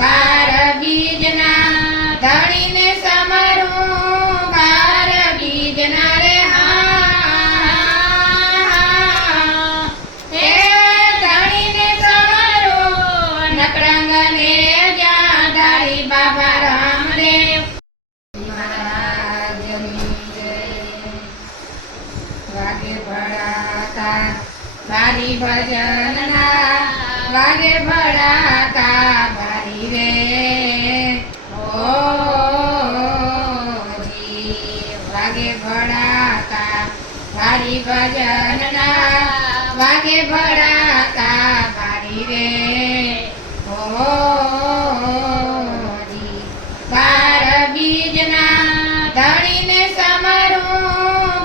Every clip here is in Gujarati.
બાર બીજના ધણીને સમરું બાર બીજના રે હે ધણીને સમરું નકરંગને જ્યાં ધારી બાબા રામદેવ મહારાજની જય. વાગે ભળાકા બારી ભજનના વાગે ભળાકા બારી રે ઓ જી વાગે ભળાકા બારી ભજનના વાગે ભળાકા બારી રે ઓ જી બાર બીજના ધણીને સમરું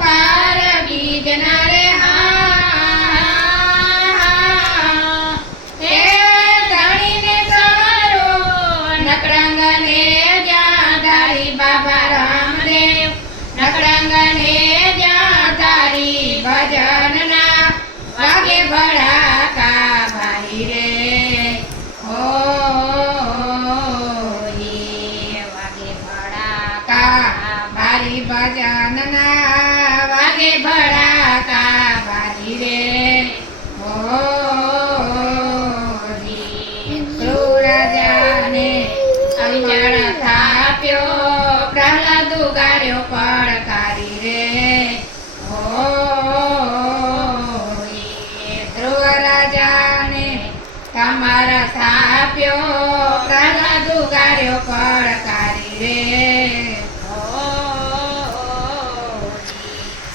બાર બીજના રે નકરંગને જ્યાં ધારી બાબા રામદેવ નકરંગને જ્યાં ધારી ભજનના વાગે ભળાકા ભાઈ રે ઓ વાગે ભળાકા ભારી ભજનના વાગે ભળાકા ભારી રે ઓ વિચાર થાપ્યો પ્રહલાદ ઉગાર્યો પડકારી રે ઓ ધ્રુવ રાજાને તમારા થાપ્યો પ્રહલાદ ઉગાર્યો પડકારી રે ઓ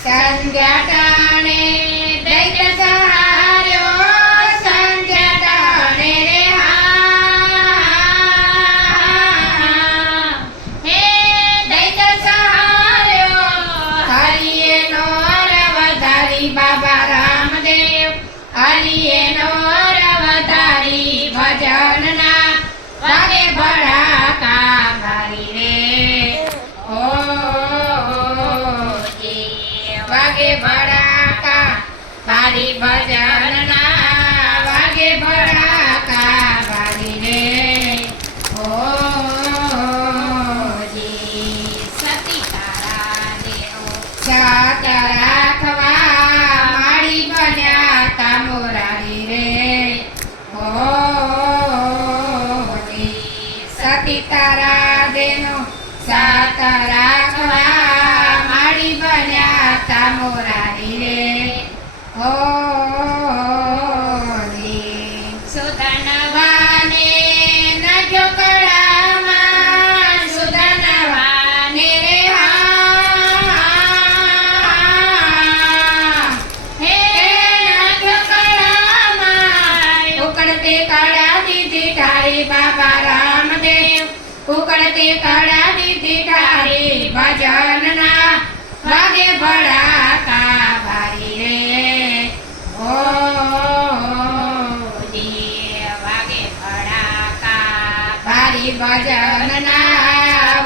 સંધ્યા ટાણે દૈત્ય સહાર્યો સંધ્યા ટાણે રે બાબા રામદેવ હરિએ નો રવધારી ભજનના વાગે ભળાકા ભારી રે ઓ વાગે ભળાકા ભારી ભજનના વાગે ભળાકા ભારી રે ઓ સતી તારા દેવો છાત રાખવા મોરારી રે ઓ સતી તારા દેનો સાત રાખવા માડી બન્યા તા મોરારી રે ઓ સુધનવાને નજો કળામાં સુધનવાને રે કળા દીધી ઠારી બાબા રામદેવ ઉકળતે કળા દીધી ઠારી ભજનના વાગે ભળાકા ભારી રે ઓ વાગે ભળાકા ભારી ભજનના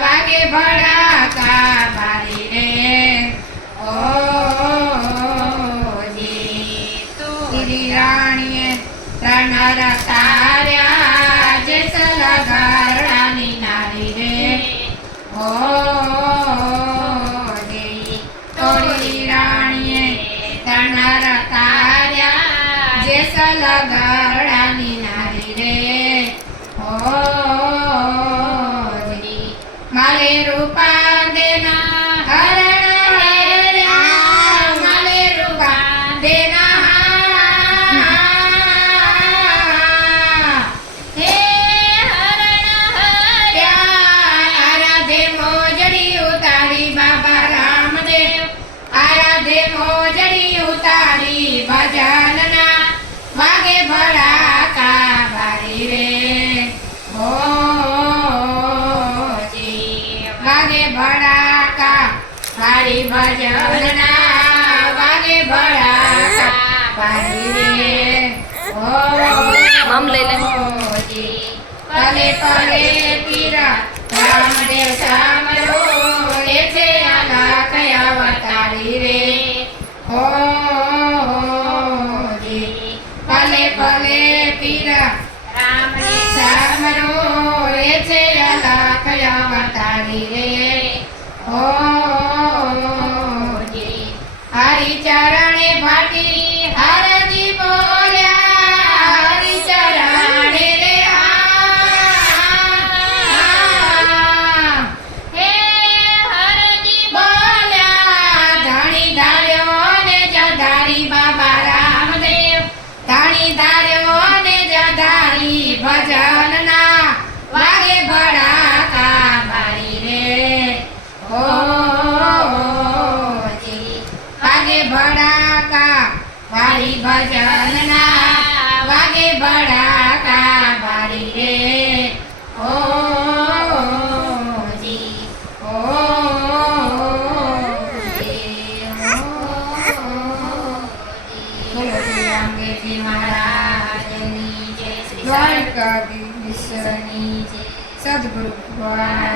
વાગે ભળાકા ભારી રે ઓ રાણીએ ત્રણ તાર્યા જેસલા ગારડાની નારી રે ઓ થોડી રાણીએ ત્રણ તાર્યા જેસલા ગારડાની નારી રે ઓ માલે રૂપા દેના હરણ હેર્યા માલે રૂપા દેના મોજડી ઉતારી ભજનના વાગે ભળાકા ભારી રે ઓ વાગે ભળાકા ભારી ભજનના વાગે ભળાકા ભારી રે ઓ પલે પલે પીરા રામદેવ સામરો રે છે આલા કયા અવતારી રે પલે પલે પીરા રામદેવ સામરો તાળી રે ઓ જી હરિ ચરણે ભાટી હરજી બોલ્યા હરિ ચરણે રે હે હરજી બોલ્યા ધણી ધાર્યો ને જધારી બાબા રામદેવ ધણી ધાર્યો ને જધારી ભજનના વાગે ભડાકા મારી રે ઓ જી વાગે ભડાકા મારી ભજનના વાગે ભડાકા મારી રે ઓ જી ઓ જી બોલો શ્રી રામદેવજી મહારાજની જય શ્રી દ્વારકાધીશની જય સદગુરુ ભગવાન